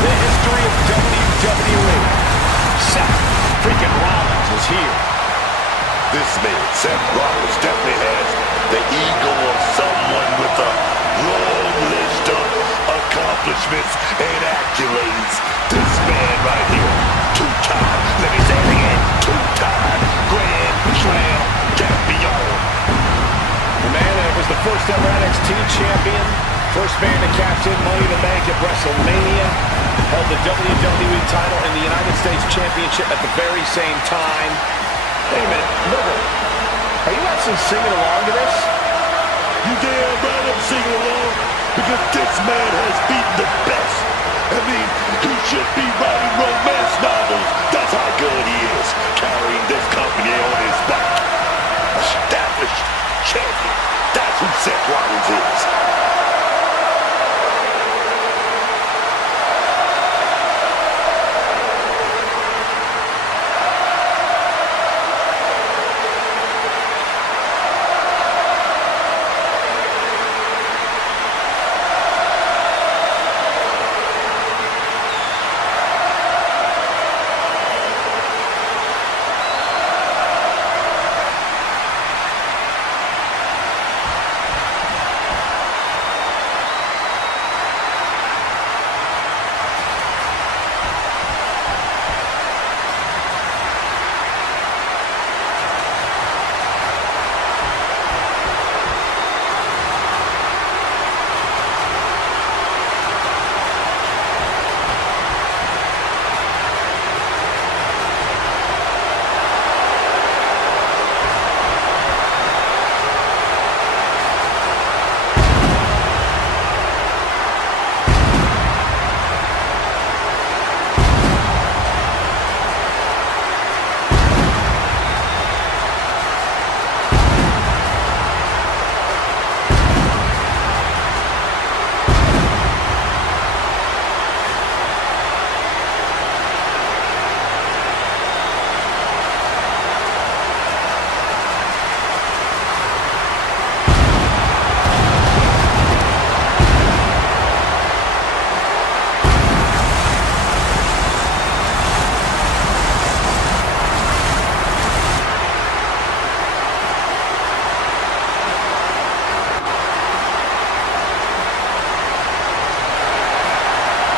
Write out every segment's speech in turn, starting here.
The history of WWE. Seth freaking Rollins is here. This man, Seth Rollins, definitely has the ego of someone with a long list of accomplishments and accolades. This man right here, two-time, let me say it again, two-time Grand Slam champion. The man that was the first ever NXT champion, first man to cash in Money in the Bank at WrestleMania, held the WWE title and the United States Championship at the very same time. Wait a minute, Booger, are you actually singing along to this? You damn right I'm singing along, because this man has beaten the best. I mean, he should be writing romance novels. That's how good he is, carrying this company on his back. Established champion. That's who Seth Rollins is.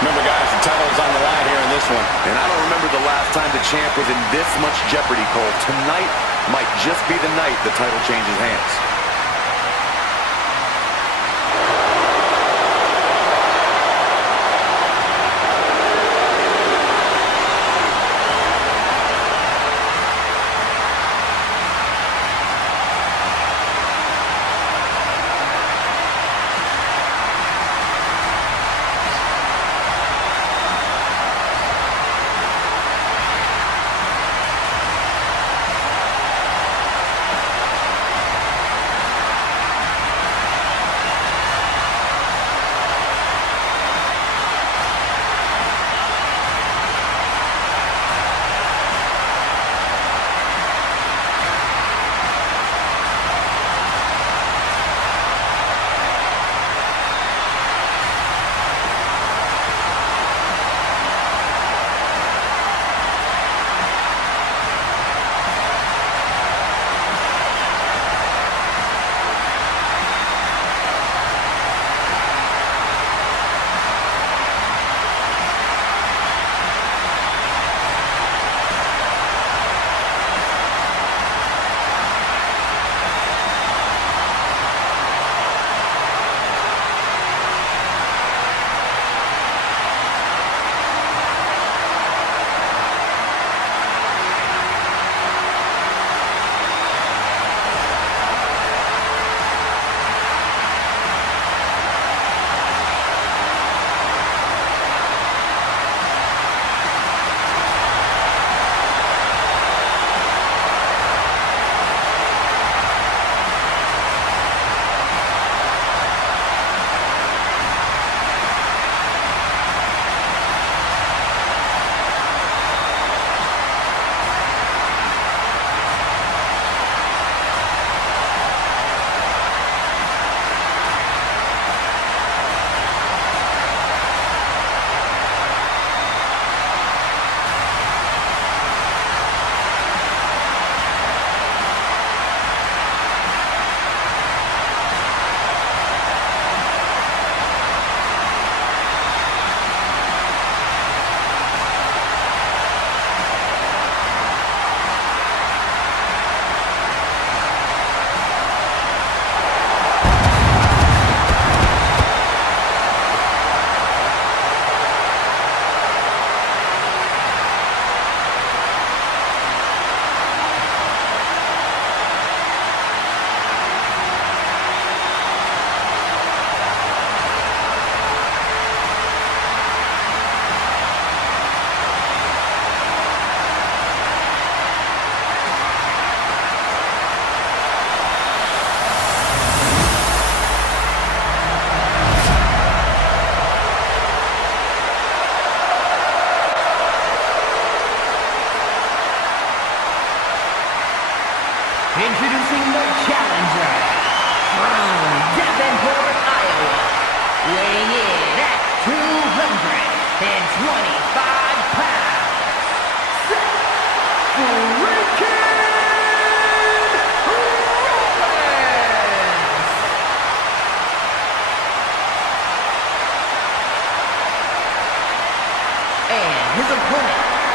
Remember, guys, the title's on the line here in this one. And I don't remember the last time the champ was in this much jeopardy, Cole. Tonight might just be the night the title changes hands.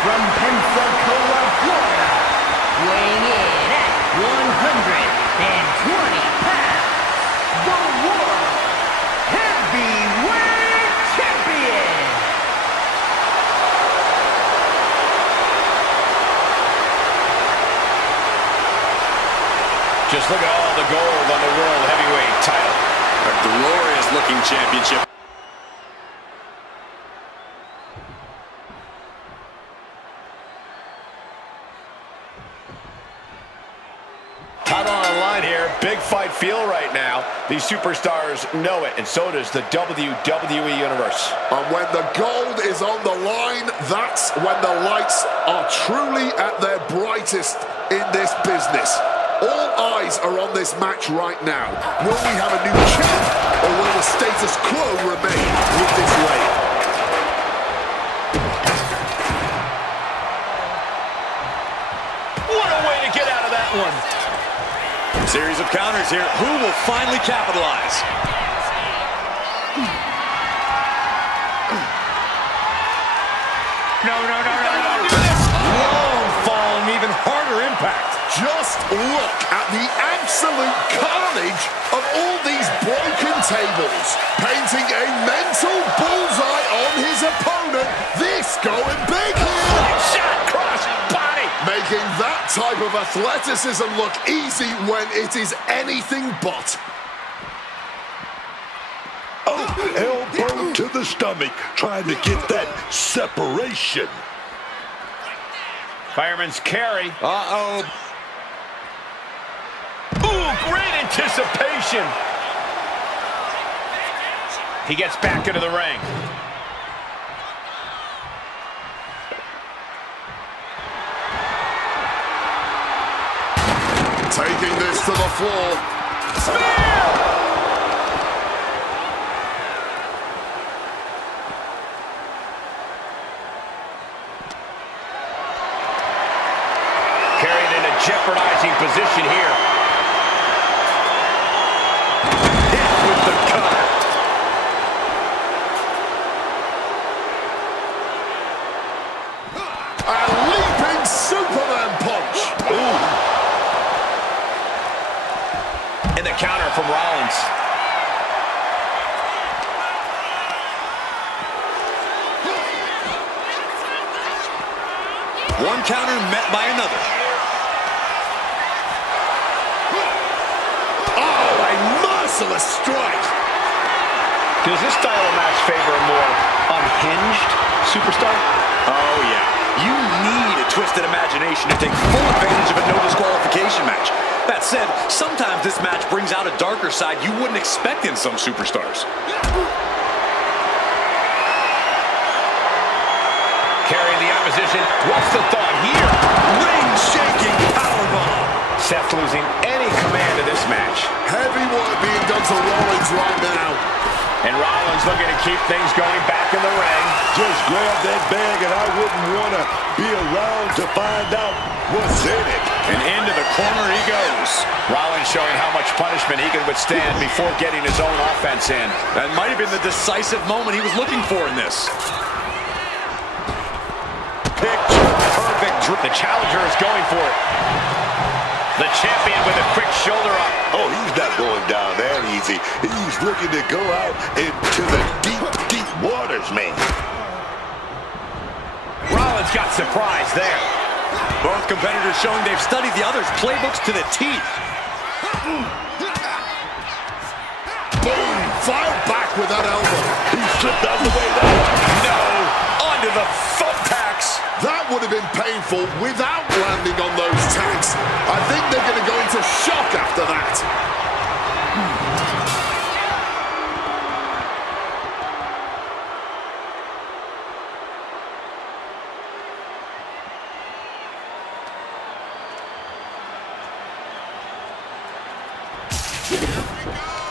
from Pensacola, Florida, weighing in at 120 pounds, the World Heavyweight Champion! Just look at all the gold on the World Heavyweight title. A glorious looking championship. Title on the line here. Big fight feel right now. These superstars know it, and so does the WWE Universe. And when the gold is on the line, that's when the lights are truly at their brightest in this business. All eyes are on this match right now. Will we have a new champ, or will the status quo remain with this reign? What a way to get out of that one. Series of counters here. Who will finally capitalize? No. Long fall and even harder impact. Just look at the absolute carnage of all these broken tables, painting a mental bullseye on his opponent. This going big here. Shot cross body. Making that type of athleticism look easy when it is anything but. Oh, elbow to the stomach, trying to get that separation. Fireman's carry. Uh-oh. Ooh, great anticipation. He gets back into the ring. Taking this to the floor. Spear! Carried in a jeopardizing position here. Hit with the cutter. A leaping Superman punch. Ooh. And the counter from Rollins. One counter met by another. Oh, a merciless strike. Does this style of match favor a more unhinged superstar? Oh, yeah. You need a twisted imagination to take full advantage of a no disqualification match. That said, sometimes this match brings out a darker side you wouldn't expect in some superstars. Carrying the opposition. What's the thought here? Ring-shaking powerbomb. Seth losing any command of this match. Heavy work being done to Rollins right now. And Rollins looking to keep things going back in the ring. Just grab that bag and I wouldn't want to be around to find out what's in it. And into the corner he goes. Rollins showing how much punishment he can withstand before getting his own offense in. That might have been the decisive moment he was looking for in this. Picture perfect. The challenger is going for it. The champion with a quick shoulder up. Oh, he's not going down that easy. He's looking to go out into the deep, deep waters, man. Rollins got surprised there. Both competitors showing they've studied the other's playbooks to the teeth. Boom! Fired back with that elbow. He slipped out of the way there. No! Onto the thumbtacks. That would have been painful without landing on those tacks. I think they're going to go into shock after that.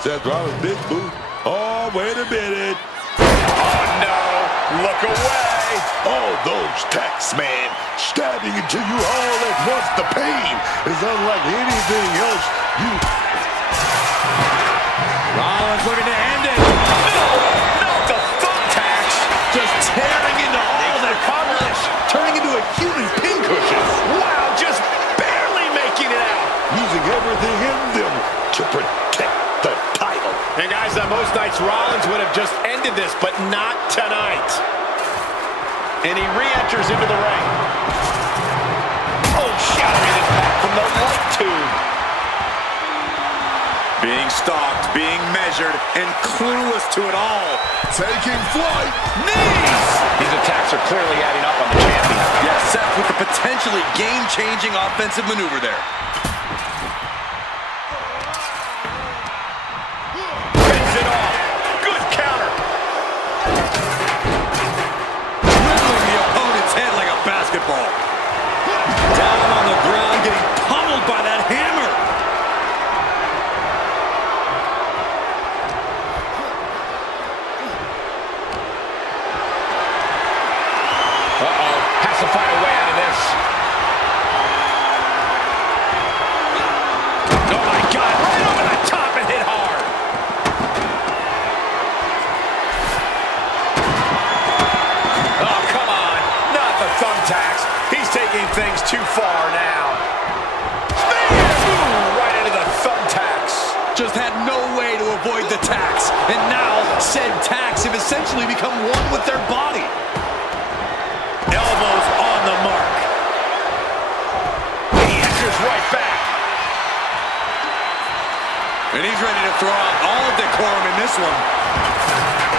Seth Rollins, big boot. Oh, wait a minute. Oh, no. Look away. Oh, those tacks, man. Stabbing into you all at once. The pain is unlike anything else you... Rollins looking to end it. No, not the thumbtacks. Just tearing into all that coverage. Turning into a human pincushion. Wow, just barely making it out. Using everything in them to protect the title. And guys, on most nights, Rollins would have just ended this, but not tonight. And he re-enters into the ring. Oh, shattering impact from the light tube. Being stalked, being measured, and clueless to it all. Taking flight. Knees! These attacks are clearly adding up on the champion. Yes, Seth with the potentially game-changing offensive maneuver there. Fends it off. Good counter. Dribbling the opponent's head like a basketball. Down on the ground, getting pummeled by that hammer. Uh-oh. Has to find a way out of this. Oh, my God. Right over the top and hit hard. Oh, come on. Not the thumbtacks. He's taking things too far now. Ooh, right into the thumbtacks. Just had no way to avoid the tacks. And now, said tacks have essentially become one with their body. Elbows on the mark. He answers right back. And he's ready to throw out all decorum in this one.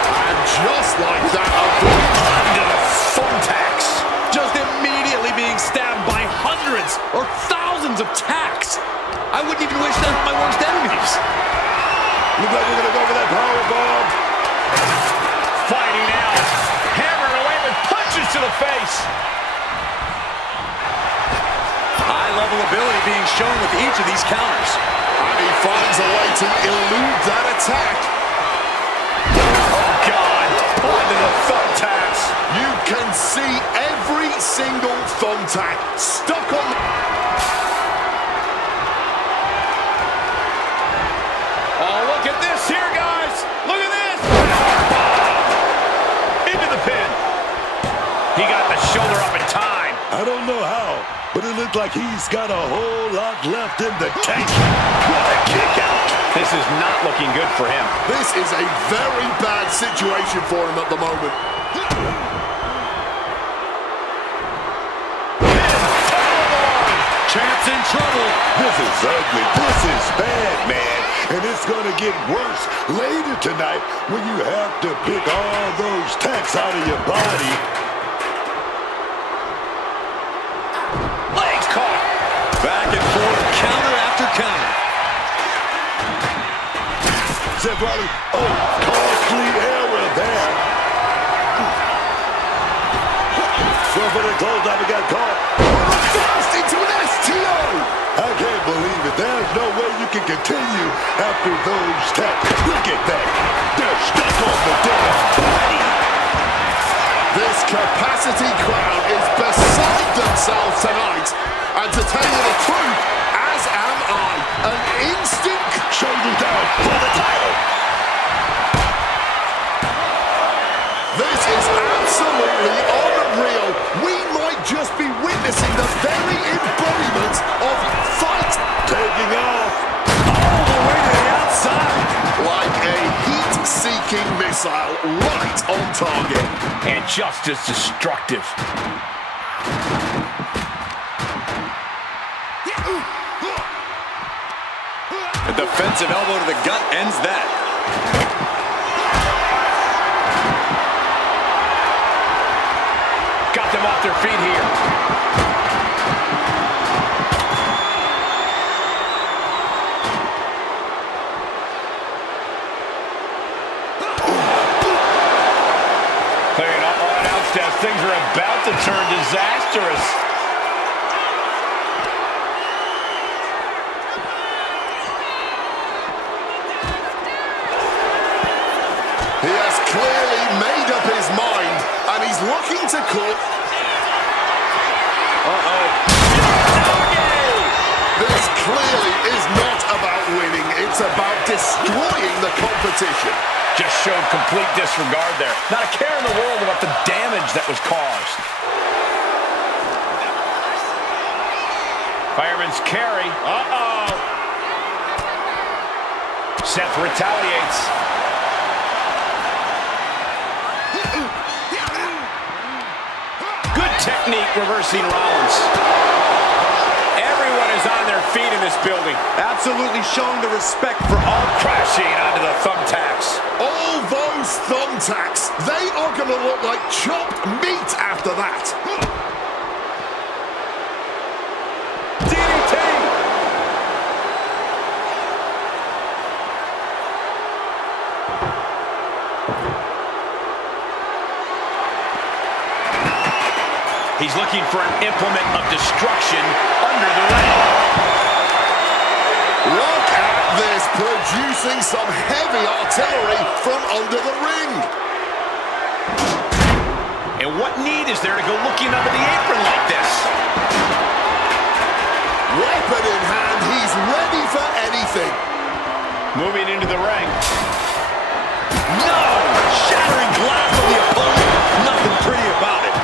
And just like that, Under the thumbtacks. Just immediately being stabbed by hundreds or thousands of tacks. I wouldn't even wish that on my worst enemies. Look like we're going to go for that powerbomb. Fighting out. Hammering away with punches to the face. High-level ability being shown with each of these counters. and he finds a way to elude that attack. Oh, God. Under the thumbtacks. You can see every single thumbtack stuck on. Oh, look at this here, guys. Look at this. Into the pin. He got the shoulder up in time. I don't know how, but it looked like he's got a whole lot left in the tank. What a kick out. This is not looking good for him. This is a very bad situation for him at the moment. Champ's in trouble. This is ugly. This is bad, man. And it's going to get worse later tonight when you have to pick all those tacks out of your body. Legs caught. Back and forth, counter after counter. Seth Rollins, oh, costly error there. Going for the clothesline, but got caught. Fast into an STO. I can't believe it. There's no way you can continue after those tacks. Look at that. They're stuck on the damn body. This capacity crowd is beside themselves tonight. And to tell you the truth, as am I, an instant Shoulder down for the title. This is absolutely unreal. We might just be witnessing the very embodiment of fight. Taking off. All the way to the outside. Like a heat-seeking missile right on target. And just as destructive. A defensive elbow to the gut ends that. Got them off their feet here. Clearing up all announced as things are about to turn disastrous. He has clearly made up his mind, and he's looking to cook. This clearly is not about winning, it's about destroying the competition. Just showed complete disregard there. Not a care in the world about the damage that was caused. Fireman's carry. Uh-oh. Seth retaliates. Good technique reversing Rollins. Everyone is on their feet in this building. Absolutely showing the respect for all. Crashing onto the thumbtacks. All those thumbtacks, they are going to look like chopped meat after that. DDT! He's looking for an implement of destruction under the ring. Look at this, producing some heavy artillery from under the ring. And what need is there to go looking under the apron like this? Weapon in hand, he's ready for anything. Moving into the ring. No! Shattering glass on the opponent. Nothing pretty about it.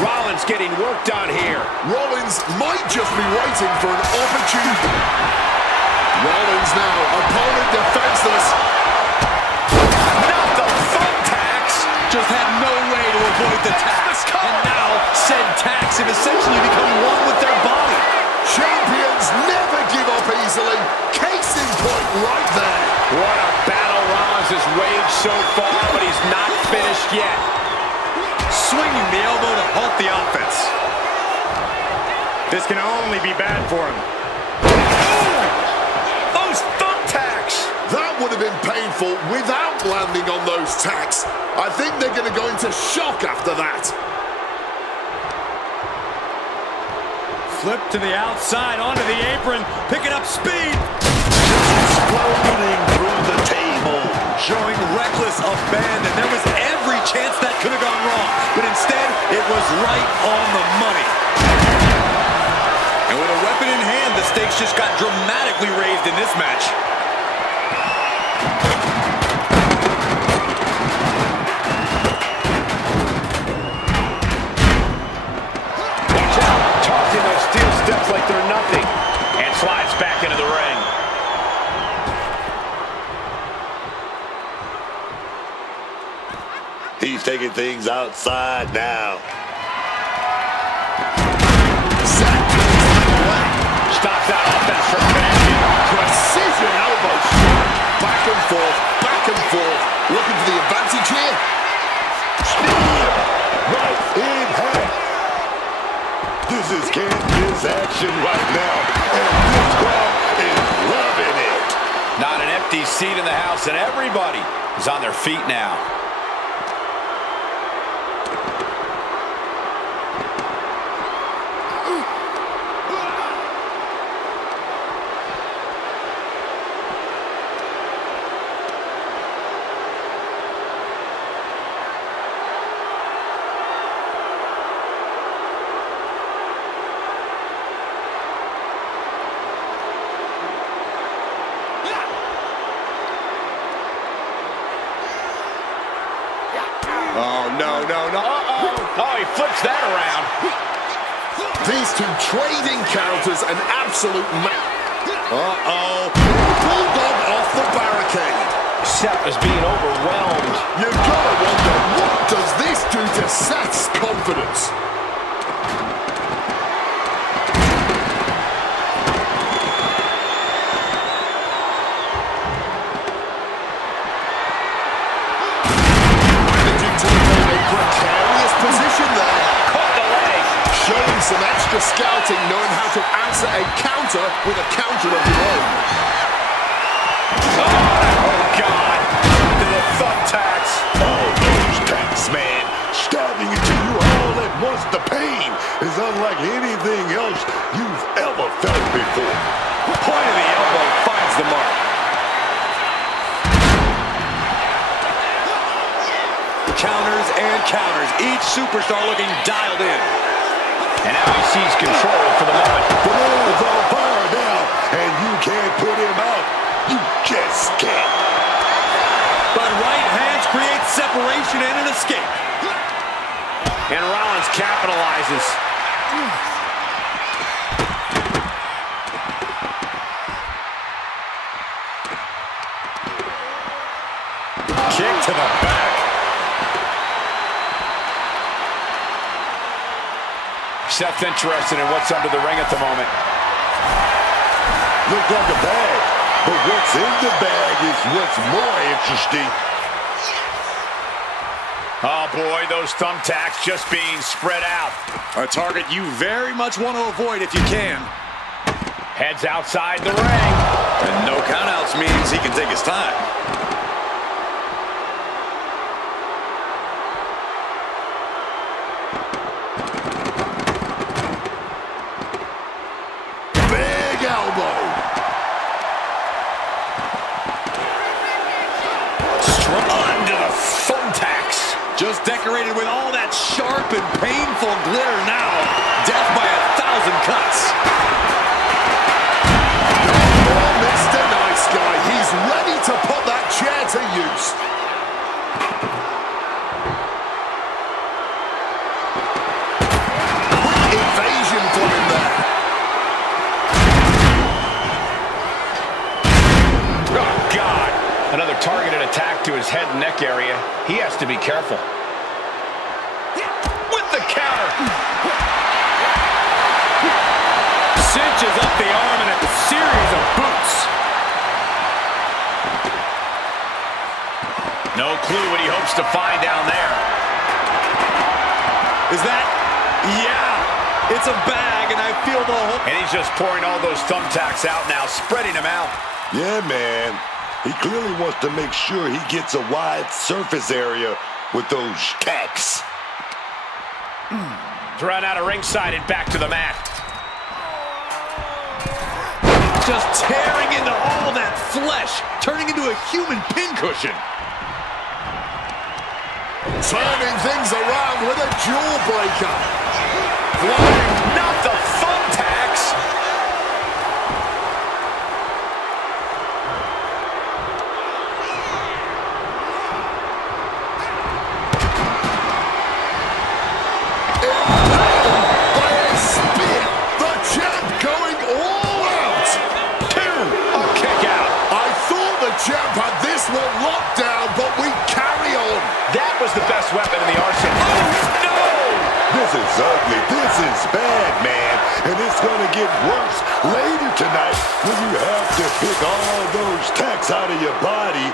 Rollins getting worked on here. Rollins might just be waiting for an opportunity. Rollins now, opponent defenseless. Not the thumbtacks! Just had no way to avoid the tax. And now, said tax have essentially become one with their body. Champions never give up easily. Case in point right there. What a battle Rollins has waged so far, but he's not finished yet. Swinging the elbow to halt the offense. This can only be bad for him. Those thumbtacks! That would have been painful without landing on those tacks. I think they're going to go into shock after that. Flip to the outside, onto the apron, picking up speed. Exploding through the table. Showing reckless abandon. There was every chance that could have gone wrong, but instead, it was right on the money. And with a weapon in hand, the stakes just got dramatically raised in this match. Watch out, tossing those steel steps like they're nothing, and slides back into the ring. He's taking things outside now. Stops that offense from connecting. Precision elbow strike. Back and forth, back and forth. Looking for the advantage here. Right in hand. This is Kansas action right now, and this crowd is loving it. Not an empty seat in the house, and everybody is on their feet now. Oh, no. Uh-oh. Oh, he flips that around. These two trading counters, an absolute Uh-oh. bulldog off the barricade. Seth is being overwhelmed. You gotta wonder, what does this do to Seth's confidence? Some extra scouting, knowing how to answer a counter with a counter of your own. Oh, God. To the thumbtacks. Oh, those tacks, man. Stabbing into you all at once. The pain is unlike anything else you've ever felt before. Point of the elbow finds the mark. Counters and counters. Each superstar looking dialed in. And now he sees control for the moment. The man's on fire now, and you can't put him out. You just can't. But right hands create separation and an escape. And Rollins capitalizes. to the back. Seth's interested in what's under the ring at the moment. Looked like a bag, but what's in the bag is what's more interesting. Oh boy, those thumbtacks just being spread out. A target you very much want to avoid if you can. Heads outside the ring. And no countouts means he can take his time. Big elbow. Under the thumbtacks. Just decorated with all that sharp and painful glitter now. Death by 1,000 cuts. Oh, Mr. Nice Guy. He's ready to put that chair to use. Quick evasion from him there. Oh, God. Another targeted attack to his head and neck area. He has to be careful. With the counter. Cinches up the arm in a series of boots. No clue what he hopes to find down there. Is that? Yeah. It's a bag, and I feel the whole... And he's just pouring all those thumbtacks out now, spreading them out. Yeah, man. He clearly wants to make sure he gets a wide surface area with those tacks. Thrown out of ringside and back to the mat. Just tearing into all that flesh, turning into a human pincushion. Turning things around with a jawbreaker. Flying. Not the thumbtacks. By a spear. The champ going all out. A kick out. I thought the champ had this one locked down, but we carry on. That was the best weapon in the arsenal. Oh, no! This is ugly. This is bad, man. And it's going to get worse later tonight when you have to pick all those tacks out of your body.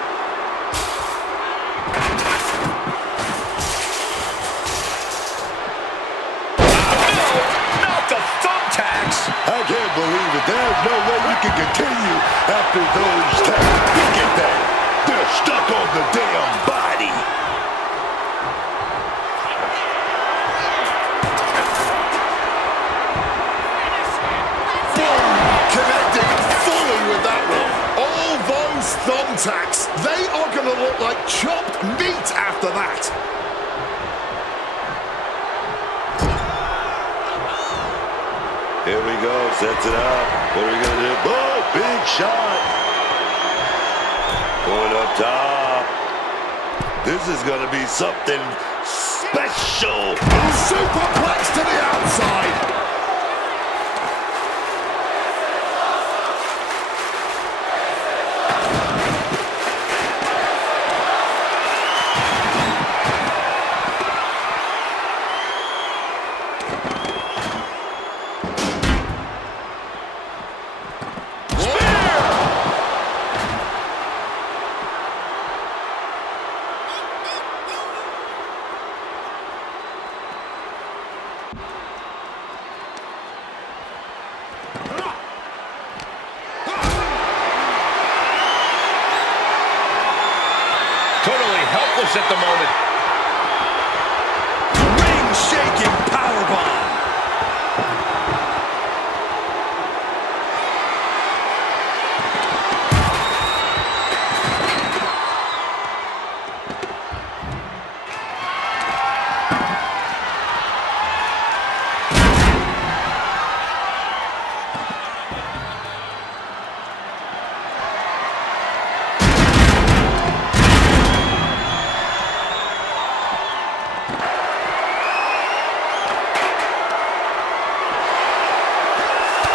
Not the thumbtacks. I can't believe it. There's no way you can continue after those tacks. Look at that. They're stuck on the damn body. Connecting fully with that one. All those thumbtacks, they are going to look like chopped meat after that. Here we go. Sets it up. What are we going to do? Oh, big shot. Going up top. This is going to be something special. Superplex to the outside. Totally helpless at the moment. Ring-shaking powerbomb.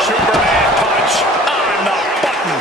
Superman punch on the button.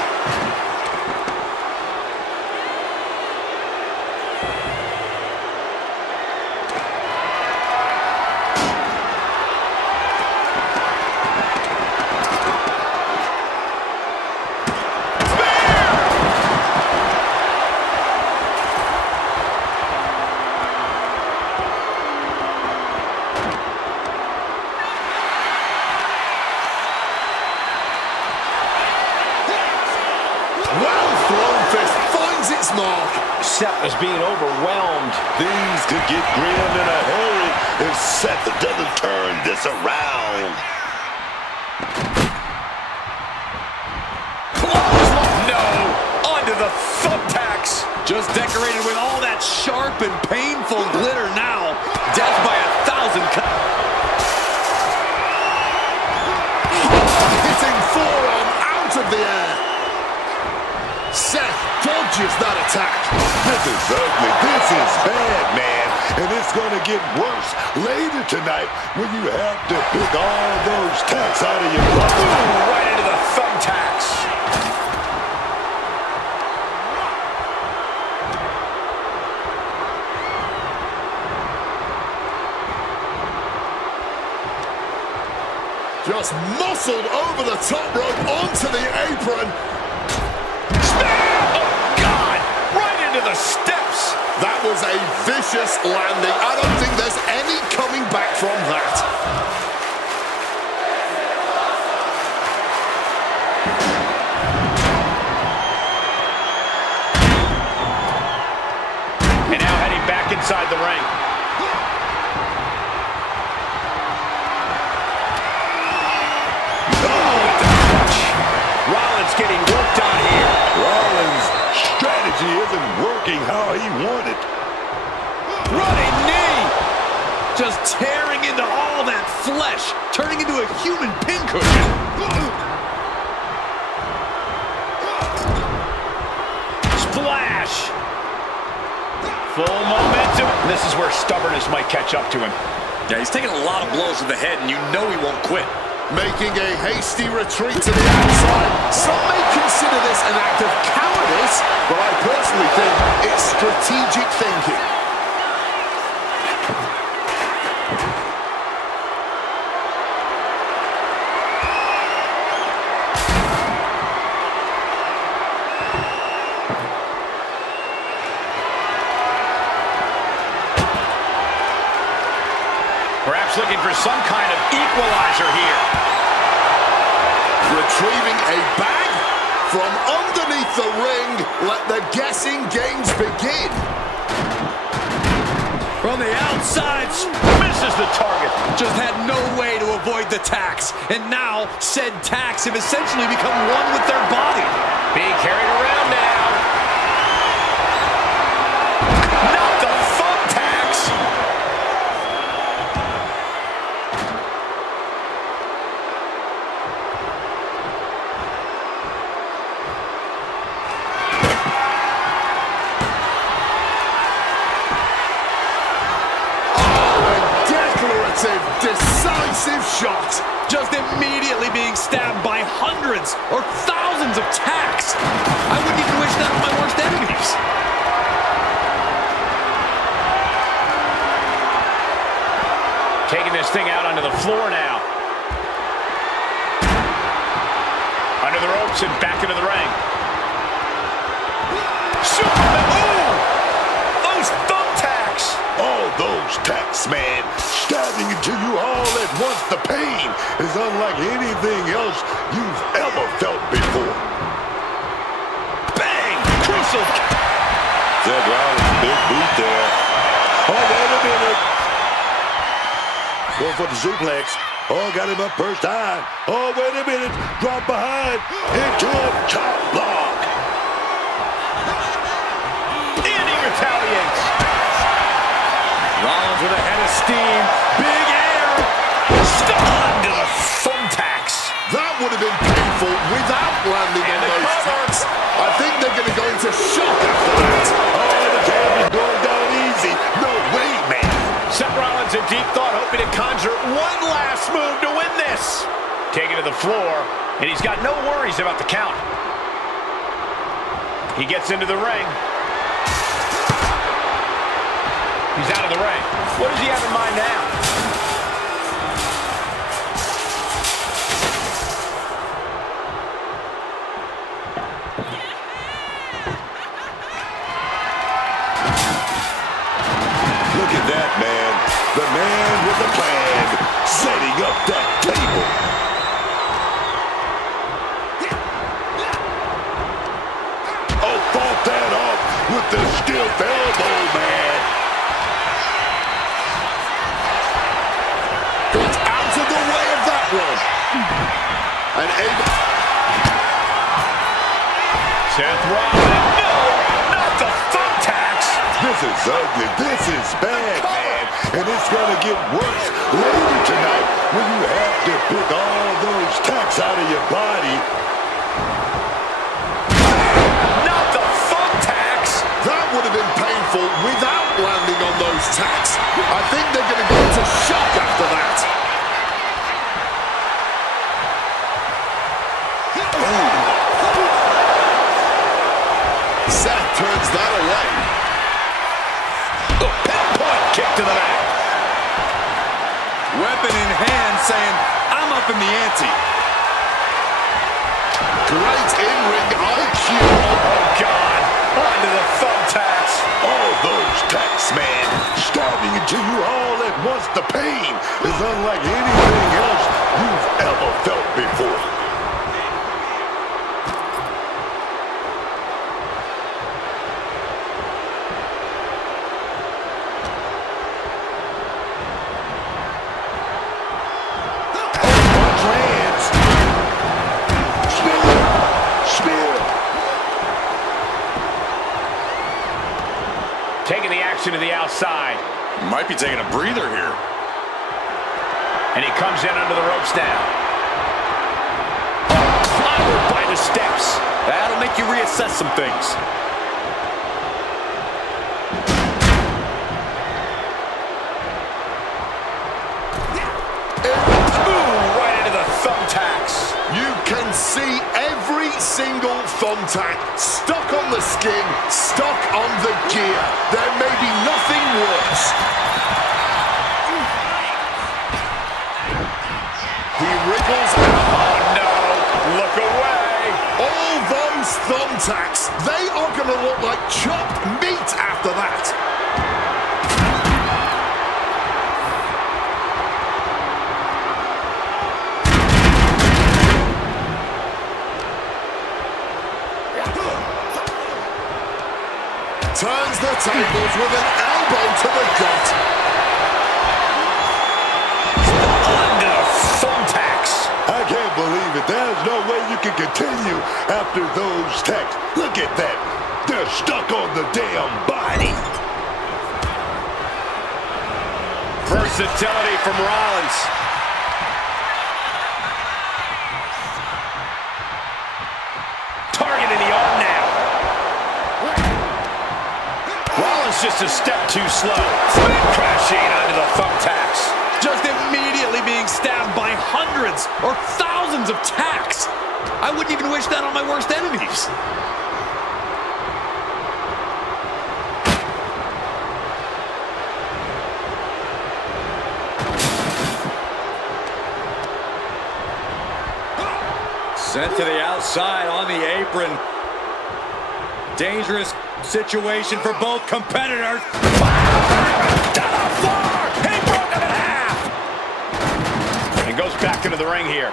Seth is being overwhelmed. Things could get grim in a hurry if Seth doesn't turn this around. No! Onto the thumbtacks! Just decorated with all that sharp and painful glitter now. Death by 1,000 cuts. Hitting forearm out of the air. Seth dodges that attack. This is ugly. This is bad, man. And it's going to get worse later tonight when you have to pick all those tacks out of your body. Ooh, right into the thumbtacks. Just muscled over the top rope onto the apron. Oh, God! Right into the steps. That was a vicious landing. I don't think there's any coming back from that. And now heading back inside the ring. Rollins getting worked on here. Rollins' strategy isn't working how he wanted. Running knee! Just tearing into all that flesh, turning into a human pincushion. Splash! Full momentum. This is where stubbornness might catch up to him. Yeah, he's taking a lot of blows to the head, and you know he won't quit. Making a hasty retreat to the outside. Some may consider this an act of cowardice, but I personally think it's strategic thinking. Perhaps looking for some kind of equalizer here. Retrieving a bag from underneath the ring. Let the guessing games begin. From the outside, Misses the target. just had no way to avoid the tacks. And now, said tacks have essentially become one with their body. Being carried around now. Not the thumbtacks. Decisive shot. Just immediately being stabbed by hundreds or thousands of tacks. I wouldn't even wish that on my worst enemies. Taking this thing out onto the floor now. Under the ropes and back into the ring. Ooh! Those thumbtacks! All those tacks, man, stabbing into you all at once. The pain is unlike anything else you've ever felt before. Bang! Crucial. Seth Rollins, big boot there. Oh, wait a minute. Going for the suplex. Oh, got him up first time. Oh, wait a minute. Drop behind into a chop block. And he retaliates. Rollins with a head of steam. Big air. Stunned to the thumbtacks. That would have been painful without landing on the those cover. tacks. I think they're going to go into shock after that. Oh, the champion's going down easy. No way, man. Seth Rollins in deep thought, hoping to conjure one last move to win this. Taken to the floor, and he's got no worries about the count. He gets into the ring. He's out of the ring. What does he have in mind now? Look at that, man. The man with the plan, setting up that table. Oh, fought that off with the stiff and able... Seth Rollins, no, not the thumbtacks. This is ugly. This is bad, man. And it's going to get worse later tonight when you have to pick all those tacks out of your body. Not the thumbtacks. That would have been painful without landing on those tacks. I think they're going to go into shock after that. Seth turns that away. The pinpoint kick to the back. Weapon in hand saying, I'm up in the ante. Great in-ring IQ. Oh, God. Onto the thumbtacks. All those tacks, man, stabbing into you all at once. The pain is unlike anything else you've ever felt before. Taking the action to the outside. Might be taking a breather here. And he comes in under the ropes now. Clobbered by the steps. That'll make you reassess some things. Ooh, right into the thumbtacks. You can see every single thumbtack stuck on the skin, stuck on the gear. There may be nothing worse. He wriggles out. Oh, no. Look away. All those thumbtacks, they are going to look like chopped meat after that. Turns the tables with an elbow to the gut. Under the thumbtacks. I can't believe it. There's no way you can continue after those tacks. Look at that. They're stuck on the damn body. Versatility from Rollins. Targeting the arm now. Rollins just a step too slow. Crashing onto the thumbtacks. Just immediately being stabbed by hundreds or thousands of tacks. I wouldn't even wish that on my worst enemies. Sent to the outside on the apron. Dangerous situation for both competitors. To the floor. He broke him in half. And goes back into the ring here.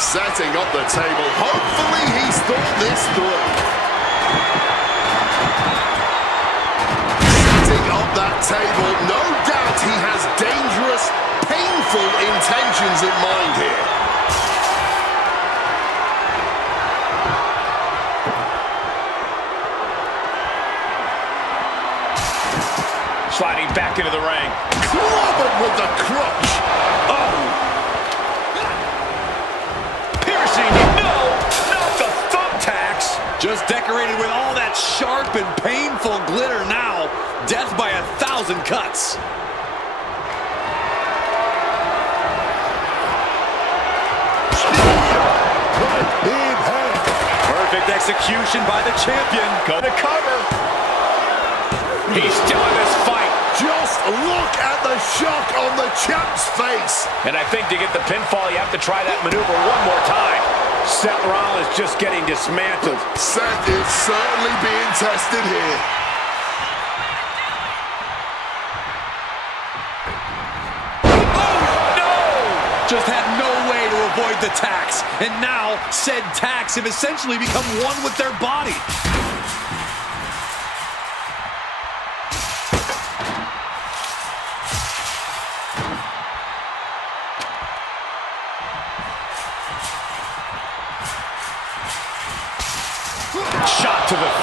Setting up the table. Hopefully he's thought this through. Setting up that table. No doubt he has dangerous, painful intentions in mind here. Sliding back into the ring. Clobbered with the crutch. Oh! Piercing. No! Not the thumbtacks. Just decorated with all that sharp and painful glitter now. Death by 1,000 cuts. Perfect execution by the champion. Go to cover. He's still in this fight. Just look at the shock on the champ's face. And I think to get the pinfall, you have to try that maneuver one more time. Seth Rollins just getting dismantled. Seth is certainly being tested here. Just had no way to avoid the tacks. And now, said tacks have essentially become one with their body.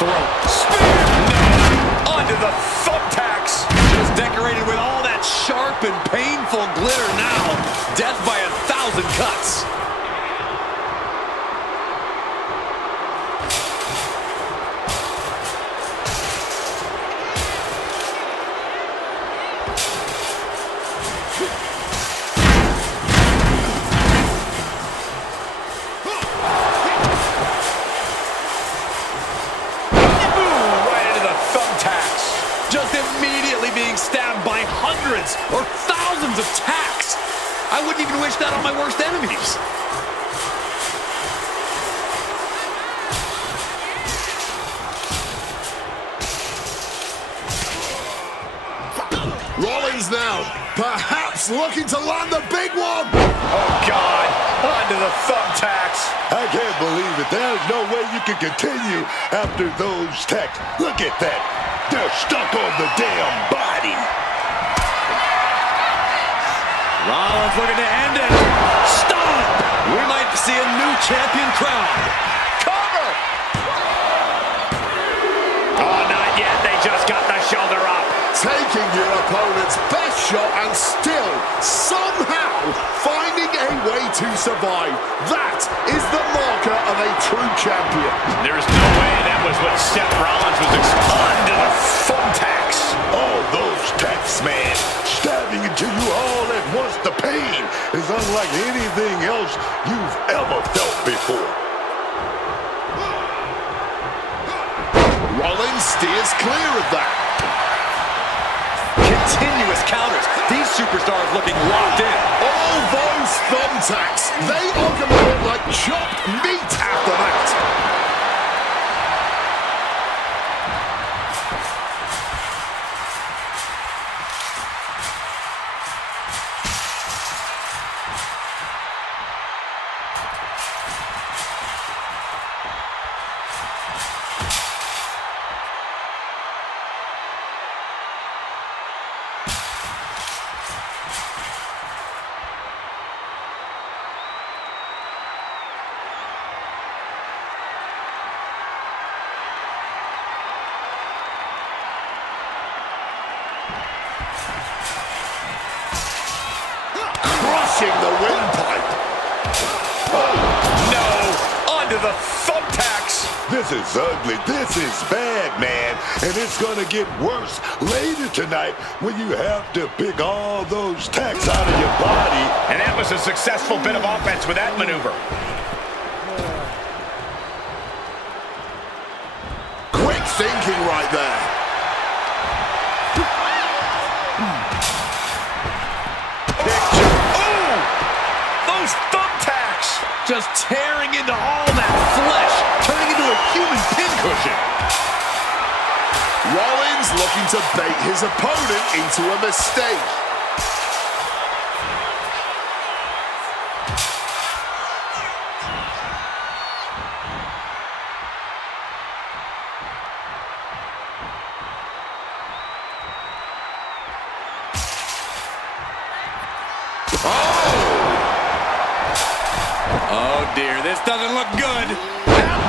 throat. Spear! No! Onto the thumbtacks. Just decorated with all that sharp and painful glitter now. Death by 1,000 cuts. Hundreds or thousands of tacks. I wouldn't even wish that on my worst enemies. Rollins now, perhaps looking to land the big one. Oh, God, onto the thumbtacks. I can't believe it. There's no way you can continue after those tacks. Look at that. They're stuck on the damn body. Rollins looking to end it. Stop! We might see a new champion crowned. Cover! Oh, not yet. They just got the shoulder up. Taking your opponent's best shot and still somehow finding a way to survive. That is the marker of a true champion. There's no way that was what Seth Rollins was under the thumbtacks. All those tacks, man, stabbing into you all at once. The pain is unlike anything else you've ever felt before. Rollins steers clear of that. Continuous counters. These superstars looking locked in. All those thumbtacks, they are going to look like chopped meat after that. Crushing the windpipe. Oh, no. Onto the thumbtacks. This is ugly. This is bad, man. And it's going to get worse later tonight when you have to pick all those tacks out of your body. And that was a successful bit of offense with that maneuver. Quick thinking right there. Thumbtacks! Just tearing into all that flesh, turning into a human pincushion. Rollins looking to bait his opponent into a mistake. Oh dear, this doesn't look good.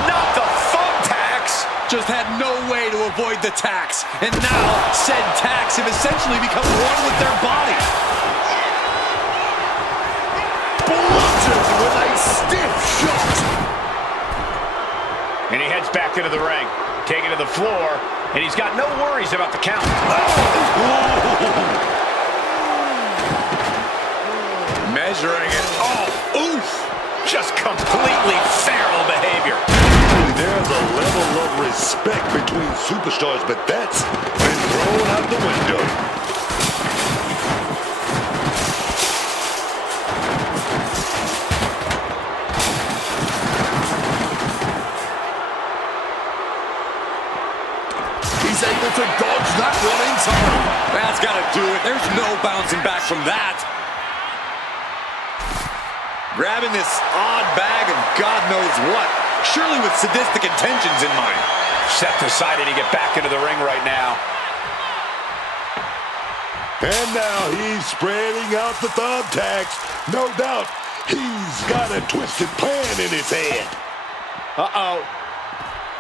Not the thumbtacks! Just had no way to avoid the tacks. And now, said tacks have essentially become one with their body. Bludgeoned with a stiff shot. And he heads back into the ring, taking to the floor, and he's got no worries about the count. Measuring it. Oh, oof! Just completely feral behavior. There's a level of respect between superstars, but that's been thrown out the window. He's able to dodge that one in time. That's got to do it. There's no bouncing back from that. Grabbing this odd bag of God knows what. Surely with sadistic intentions in mind. Seth decided to get back into the ring right now. And now he's spreading out the thumbtacks. No doubt he's got a twisted plan in his head. Uh-oh.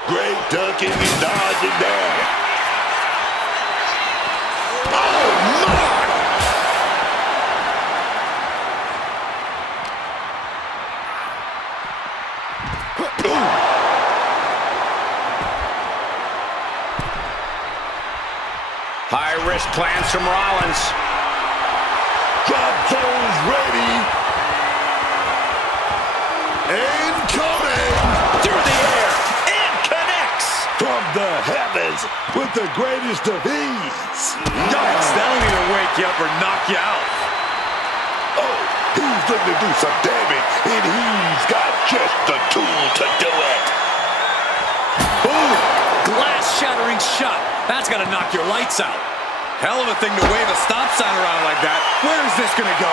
Great ducking and dodging there. Oh, my! High-risk plans from Rollins. Drop zones ready. Incoming! Through the air, and connects! From the heavens with the greatest of ease. Yikes, that'll either wake you up or knock you out. Oh, he's looking to do some damage, and he's got just the tool to do it. Boom! Glass-shattering shot. That's gonna knock your lights out. Hell of a thing to wave a stop sign around like that. Where is this gonna go?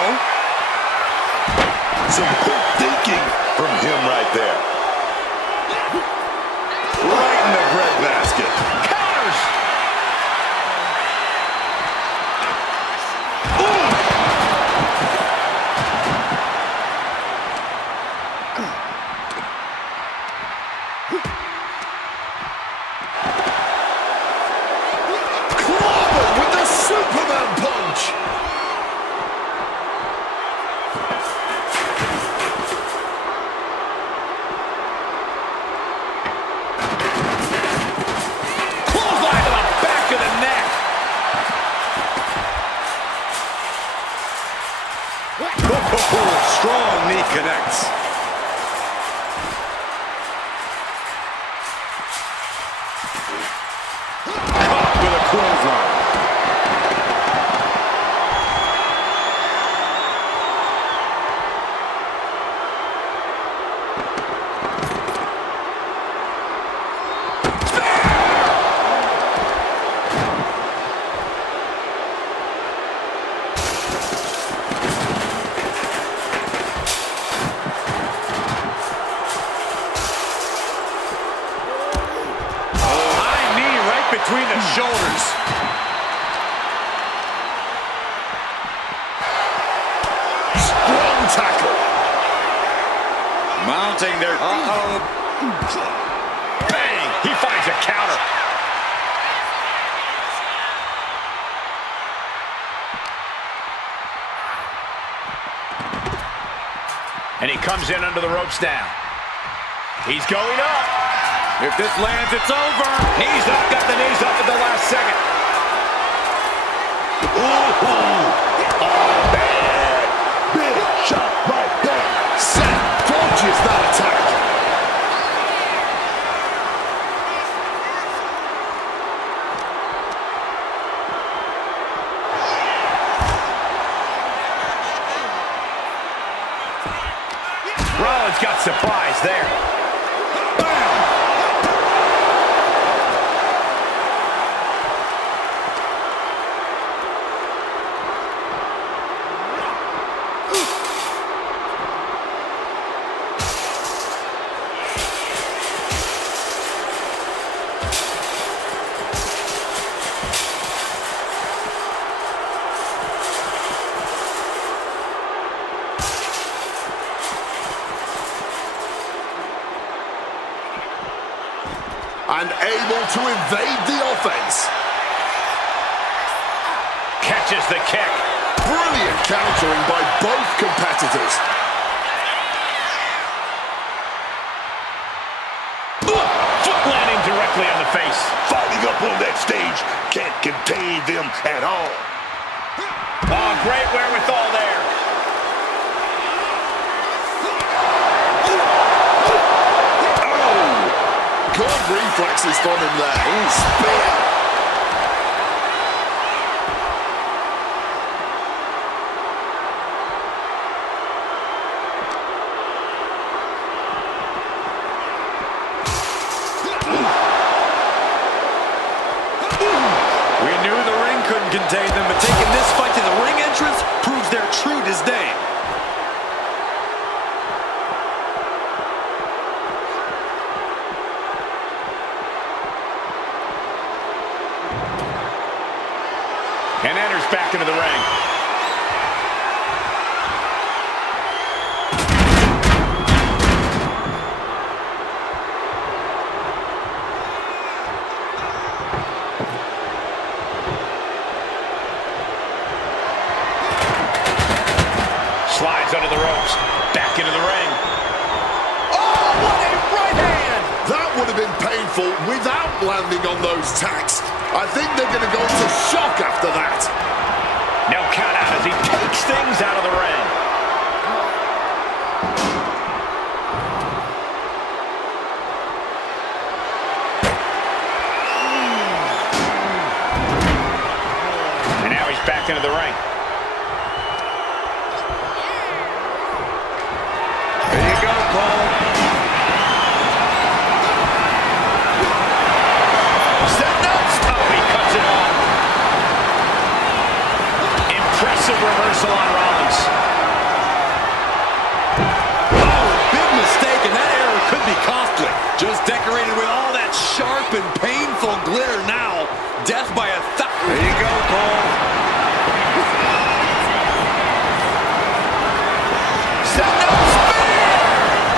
Some quick thinking from him right there. Right in the breadbasket. Counters! Clobbered with the Superman punch. Clothesline to the back of the neck. Strong knee connects. Caught with a clothesline. High knee right between the shoulders. Strong tackle. Mounting their... Bang! He finds a counter. And he comes in under the ropes now. He's going up. If this lands, it's over. He's not got the knees up at the last second. Ooh, bad. Big shot right there. Seth dodges that attack. Rollins got surprised there. And able to evade the offense. Catches the kick. Brilliant countering by both competitors. Foot landing directly on the face. Fighting up on that stage can't contain them at all. Oh, great wherewithal there. Good reflexes from him there. Spear. We knew the ring couldn't contain them, but taking this fight to the ring entrance proves their true disdain. And enters back into the ring. landing on those tacks. I think they're going to go into shock after that. No count out as he takes things out of the ring. And now he's back into the ring. There you go, Cole. Reversal on Rollins. Oh, big mistake, and that error could be costly. Just decorated with all that sharp and painful glitter now. Death by a thousand. There you go, Cole.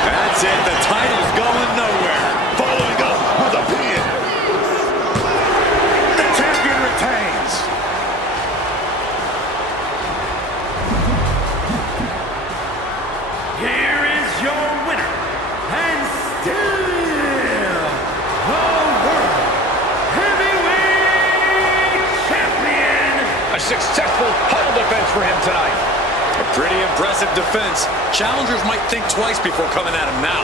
That's it. The title's going nowhere. Following up with a pin. The champion retains. Here is your winner, and still the World Heavyweight Champion. A successful title defense for him tonight. A pretty impressive defense. Challengers might think twice before coming at him now.